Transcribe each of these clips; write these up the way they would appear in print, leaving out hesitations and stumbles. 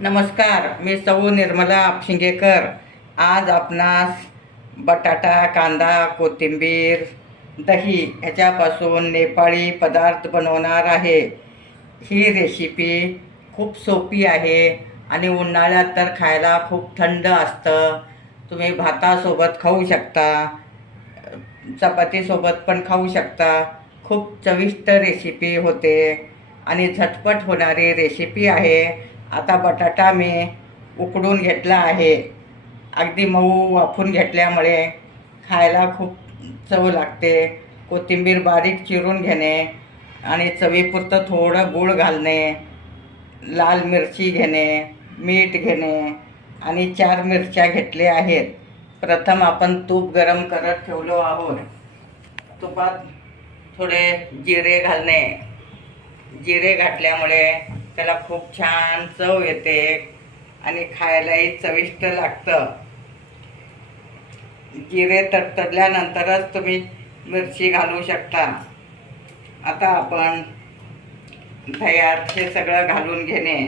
नमस्कार, मी सौ निर्मला आपशिंगेकर। आज आपणास बटाटा, कांदा, कोथिंबीर, दही ह्याच्यापासून नेपाळी पदार्थ बनवणार आहे। ही रेसिपी खूप सोपी आहे आणि उन्हाळ्यात तर खायला खूप थंड असतं। तुम्ही भातासोबत खाऊ शकता, चपातीसोबत पण खाऊ शकता। खूप चविष्ट रेसिपी होते आणि झटपट होणारी रेसिपी आहे। आता बटाटा मी उकडून घेतला आहे। अगदी मऊ वाफून घेतल्यामुळे खायला खूप चव लागते। कोथिंबीर बारीक चिरून घेणे आणि चवीपुरतं थोडं गूळ घालणे, लाल मिरची घेणे, मीठ घेणे आणि 4 मिरच्या घेतल्या आहेत। प्रथम आपण तूप गरम करत ठेवलो आहोत। तुपात थोडे जिरे घालणे। जिरे घातल्यामुळे त्याला खूप छान चव येते आणि खायलाही चविष्ट लागतं। जिरे तडतडल्यानंतरच तुम्ही मिरची घालू शकता। आता आपण दह्यात हे सगळं घालून घेणे।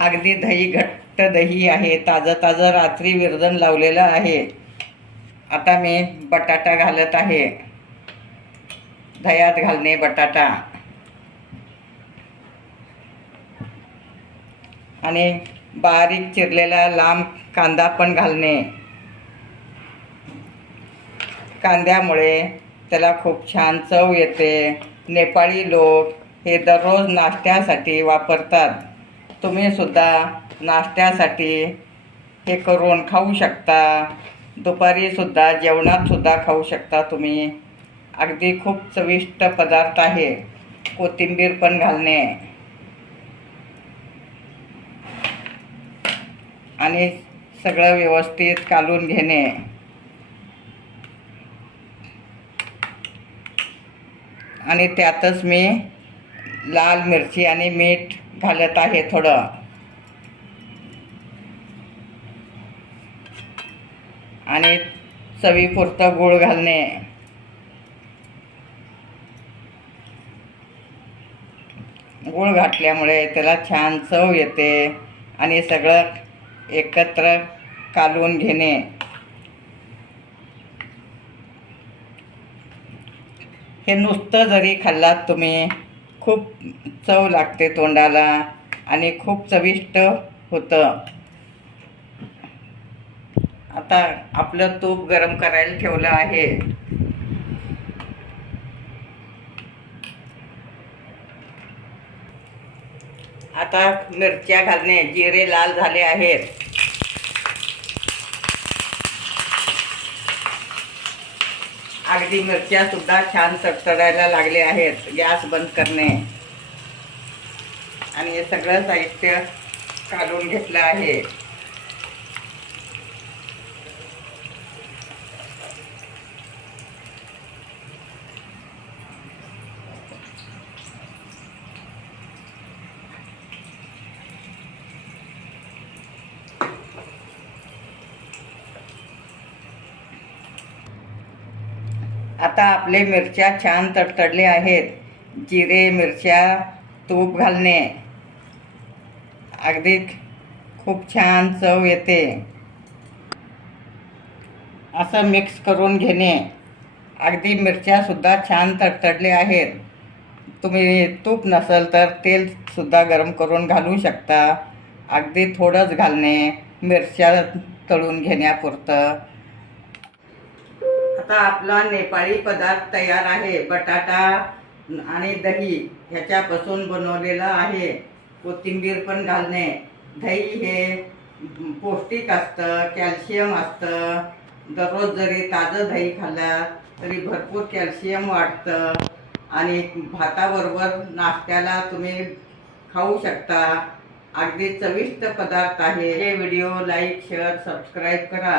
अगदी दही घट्ट दही आहे, ताजं रात्री विरजण लावलेलं आहे। आता मी बटाटा घालत आहे। दह्यात घालणे बटाटा आणि बारीक चिरलेला लांब कांदा पण घालणे। कांद्यामुळे त्याला खूप छान चव येते। नेपाळी लोक हे दररोज नाश्त्यासाठी वापरतात। तुम्ही सुद्धा नाश्त्यासाठी हे करून खाऊ शकता। दुपारी सुद्धा जेवणात सुद्धा खाऊ शकता तुम्ही। अगदी खूप चविष्ट पदार्थ आहे। कोथिंबीर पण घालणे आणि सगळं व्यवस्थित कालून घेणे। आणि त्यातच मी लाल मिरची आणि मीठ घालत आहे थोडं। आणि चवीपुरतं गूळ घालणे। गूळ घातल्यामुळे त्याला छान चव येते आणि सगळं एकत्र कालवून घेणे। हे नुसतं जरी खाल्लात तुम्ही खूप चव लागते तोंडाला आणि खूप चविष्ट होतं। आता आपलं तूप गरम करायला ठेवलं आहे। आता मिरच्या घालणे। जिरे लाल झाले आहेत। अगदी मिरच्या सुद्धा छान तडतडायला लागले आहेत। गॅस बंद करणे आणि हे सगळं साहित्य काढून घेतलं आहे। आता आपले मिरच्या छान तडतडले आहेत। जिरे, मिरच्या, तूप घालणे। अगदी खूप छान चव येते। असं मिक्स करून घेणे। अगदी मिरच्या सुद्धा छान तडतडले आहेत। तुम्ही तूप नसेल तर तेल सुद्धा गरम करून घालू शकता। अगदी थोडंच घालणे मिरच्या तळून घेण्यापुरतं। आता आपला नेपाळी पदार्थ तयार आहे। बटाटा आणि दही ह्याच्यापासून बनवलेलं आहे। कोथिंबीर पण घालणे। दही हे पौष्टिक असतं, कॅल्शियम असतं। दररोज जरी ताजं दही खाल्लं तरी भरपूर कॅल्शियम वाढतं आणि भाताबरोबर नाश्त्याला तुम्ही खाऊ शकता। अगदी चविष्ट पदार्थ आहे। हे व्हिडिओ लाईक, शेअर, सबस्क्राईब करा।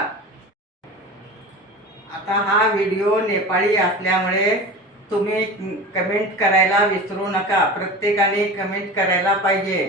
आता हा व्हिडिओ नेपाळी असल्यामुळे तुम्ही कमेंट करायला विसरू नका। प्रत्येकाने कमेंट करायला पाहिजे।